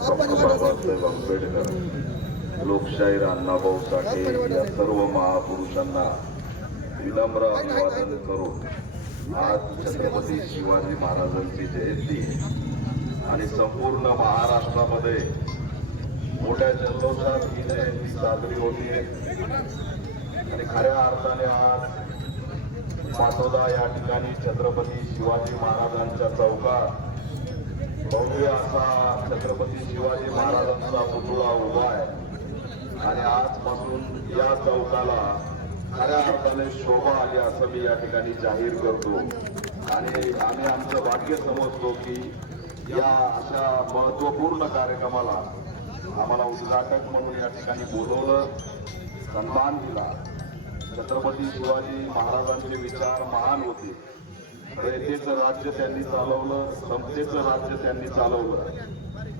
बाबासाहेब आंबेडकर, लोकशाहीर अण्णाभाऊ साठे या सर्व महापुरुषांना विनम्र अभिवादन करून आज छत्रपती शिवाजी महाराजांची जयंती आणि संपूर्ण महाराष्ट्रामध्ये मोठ्या जल्लोषात ही जयंती साजरी होते आणि खऱ्या अर्थाने आज पाटोदा या ठिकाणी छत्रपती शिवाजी महाराजांच्या चौकात भव्य असा छत्रपती शिवाजी महाराजांचा पुतळा उभा आहे आणि आजपासून या चौकाला खऱ्या अर्थाने शोभा आली असं मी या ठिकाणी जाहीर करतो आणि आम्ही आमचं भाग्य समजतो की या अशा महत्वपूर्ण कार्यक्रमाला आम्हाला उद्घाटक म्हणून या ठिकाणी बोलवलं, सन्मान दिला। छत्रपती शिवाजी महाराजांचे विचार महान होते। रयतेचं राज्य त्यांनी चालवलं, समतेचं राज्य त्यांनी चालवलं,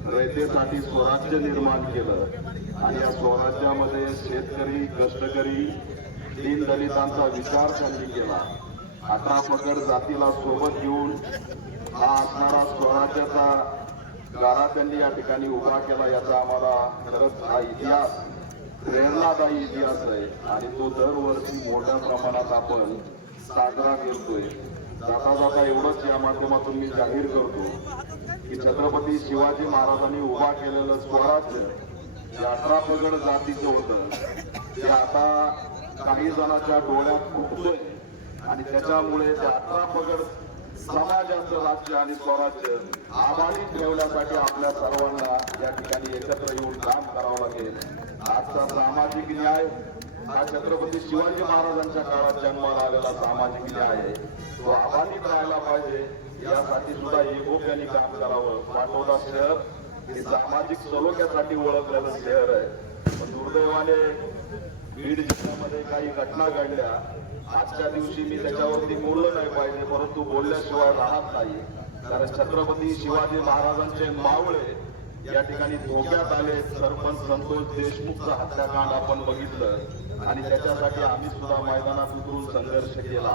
रयतेसाठी स्वराज्य निर्माण केलं आणि या स्वराज्यामध्ये शेतकरी, कष्टकरी, दीनदलितांचा विचार त्यांनी केला। 18 पगड जातीला सोबत घेऊन हा असणारा स्वराज्याचा गाडा त्यांनी या ठिकाणी उभा केला। याचा आम्हाला खरंच हा इतिहास प्रेरणादायी इतिहास आहे आणि तो दरवर्षी मोठ्या प्रमाणात आपण साजरा करतोय। जाता जाता एवढंच या माध्यमातून मी जाहीर करतो की छत्रपती शिवाजी महाराजांनी उभा केलेलं स्वराज्य जे 18 पगड जातीचं होतं ते आता काही जणांच्या डोळ्यात फुटलंय आणि त्याच्यामुळे ते 18 पगड समाजाचं राज्य आणि स्वराज्य आबाधित ठेवण्यासाठी आपल्या सर्वांना या ठिकाणी एकत्र येऊन काम करावं लागेल। आजचा सामाजिक न्याय हा छत्रपती शिवाजी महाराजांच्या काळात जन्माला आलेला सामाजिक न्याय आहे, तो आबाधित राहायला पाहिजे। यासाठी सुद्धा एकोप्याने काम करावं। पाटोदा शहर हे सामाजिक सलोख्यासाठी ओळखलेलं शहर आहे, पण दुर्दैवाने बीड जिल्ह्यामध्ये काही घटना घडल्या। आजच्या दिवशी मी त्याच्यावरती बोललं नाही पाहिजे, परंतु बोलल्याशिवाय राहत नाही, कारण छत्रपती शिवाजी महाराजांचे मावळे या ठिकाणी धोक्यात आले। सरपंच संतोष देशमुखचा हत्याकांड आपण बघितलं आणि त्याच्यासाठी आम्ही सुद्धा मैदानात उतरून संघर्ष केला।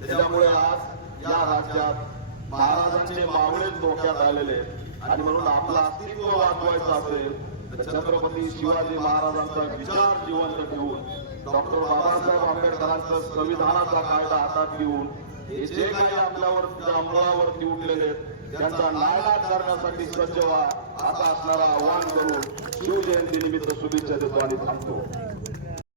त्याच्यामुळे आज या राज्यात महाराजांचे मावळेच धोक्यात आलेले आणि म्हणून आपलं अस्तित्व वाचवायचं असेल तर छत्रपती शिवाजी महाराजांचा विचार जिवंत ठेवून डॉक्टर बाबासाहेब आंबेडकरांचा संविधानाचा कायदा हातात घेऊन हे जे काही आपल्यावर अंमलावरती उठलेले त्यांचा नायनाट करण्यासाठी सज्ज व्हा, आता असणारा आव्हान करून शिवजयंती निमित्त शुभेच्छा देतो आणि थांबतो।